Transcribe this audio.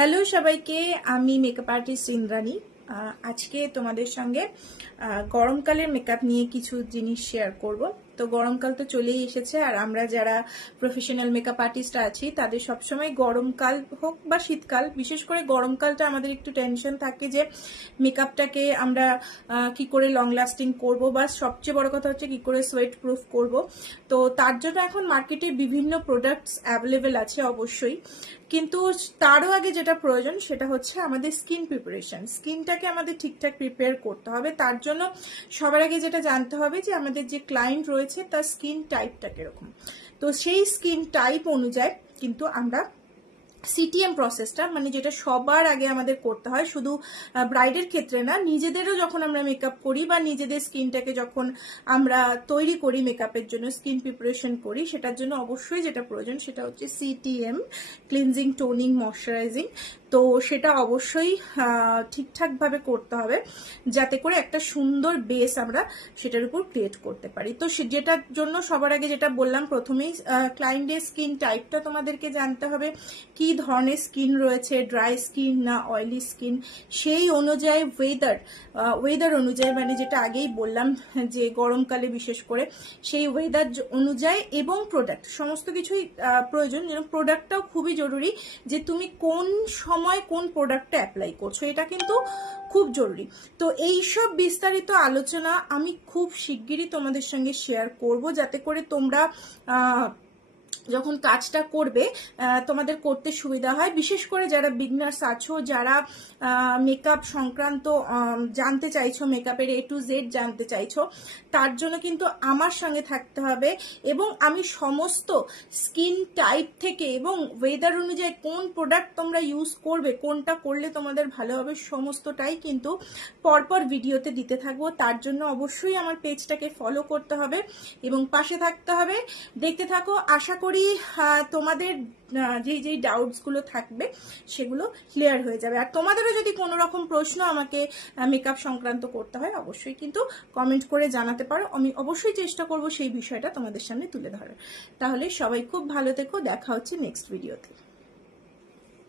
Hello সবাইকে, আমি makeup artist Indrani. আজকে তোমাদের সঙ্গে গরমকালের মেকআপ নিয়ে কিছু জিনিস শেয়ার করব। তো গরমকাল তো চলেই এসেছে, আর আমরা যারা প্রফেশনাল মেকআপ আর্টিস্ট আছি তাদের সবসময় গরমকাল হোক বা শীতকাল, বিশেষ করে গরমকালটা আমাদের একটু টেনশন থাকে যে মেকআপটাকে আমরা কি করে লং লাস্টিং করব, বা সবচেয়ে বড় কথা হচ্ছে কি করে সোয়েট প্রুফ করব। তো তার জন্য এখন মার্কেটে বিভিন্ন প্রোডাক্টস অ্যাভেলেবেল আছে অবশ্যই, কিন্তু তারও আগে যেটা প্রয়োজন সেটা হচ্ছে আমাদের স্কিন প্রিপারেশন। স্কিনটাকে আমাদের ঠিকঠাক প্রিপেয়ার করতে হবে। তার জন্য সবার আগে যেটা জানতে হবে যে আমাদের যে ক্লায়েন্ট রয়েছে তার স্কিন টাইপটা কিরকম। তো সেই স্কিন টাইপ অনুযায়ী কিন্তু আমরা সিটিএম প্রসেসটা, মানে যেটা সবার আগে আমাদের করতে হয়, শুধু ব্রাইডের ক্ষেত্রে না, নিজেদেরও যখন আমরা মেকআপ করি বা নিজেদের স্কিনটাকে যখন আমরা তৈরি করি মেকআপের জন্য, স্কিন প্রিপারেশন করি, সেটার জন্য অবশ্যই যেটা প্রয়োজন সেটা হচ্ছে সিটিএম, ক্লিনজিং, টোনিং, ময়শ্চারাইজিং। তো সেটা অবশ্যই ঠিকঠাকভাবে করতে হবে যাতে করে একটা সুন্দর বেস আমরা সেটার উপর ক্রিয়েট করতে পারি। তো যেটার জন্য সবার আগে যেটা বললাম, প্রথমেই ক্লায়েন্টের স্কিন টাইপটা তোমাদেরকে জানতে হবে, কি ধরনের স্কিন রয়েছে, ড্রাই স্কিন না অয়েলি স্কিন, সেই অনুযায়ী ওয়েদার অনুযায়ী, মানে যেটা আগেই বললাম যে গরমকালে বিশেষ করে সেই ওয়েদার অনুযায়ী, এবং প্রোডাক্ট সমস্ত কিছুই প্রয়োজন। যেন প্রোডাক্টটাও খুবই জরুরি, যে তুমি কোন সময় কোন প্রোডাক্টটা অ্যাপ্লাই করছো, এটা কিন্তু খুব জরুরি। তো এইসব বিস্তারিত আলোচনা আমি খুব শিগগিরই তোমাদের সঙ্গে শেয়ার করব, যাতে করে তোমরা যখন কাজটা করবে তোমাদের করতে সুবিধা হয়। বিশেষ করে যারা বিগনার্স আছো, যারা মেকআপ সংক্রান্ত জানতে চাইছো, মেকআপের A to Z জানতে চাইছো, তার জন্য কিন্তু আমার সঙ্গে থাকতে হবে। এবং আমি সমস্ত স্কিন টাইপ থেকে এবং ওয়েদার অনুযায়ী কোন প্রোডাক্ট তোমরা ইউজ করবে, কোনটা করলে তোমাদের ভালো হবে, সমস্তটাই কিন্তু পরপর ভিডিওতে দিতে থাকবো। তার জন্য অবশ্যই আমার পেজটাকে ফলো করতে হবে এবং পাশে থাকতে হবে। দেখতে থাকো, আশা করি তোমাদের যেই ডাউটস গুলো থাকবে সেগুলো ক্লিয়ার হয়ে যাবে। আর তোমাদেরও যদি কোনো রকম প্রশ্ন আমাকে মেকআপ সংক্রান্ত করতে হয়, অবশ্যই কিন্তু কমেন্ট করে জানাতে পারো। আমি অবশ্যই চেষ্টা করব সেই বিষয়টা তোমাদের সামনে তুলে ধরার। তাহলে সবাই খুব ভালো থেকো, দেখা হচ্ছে নেক্সট ভিডিওতে।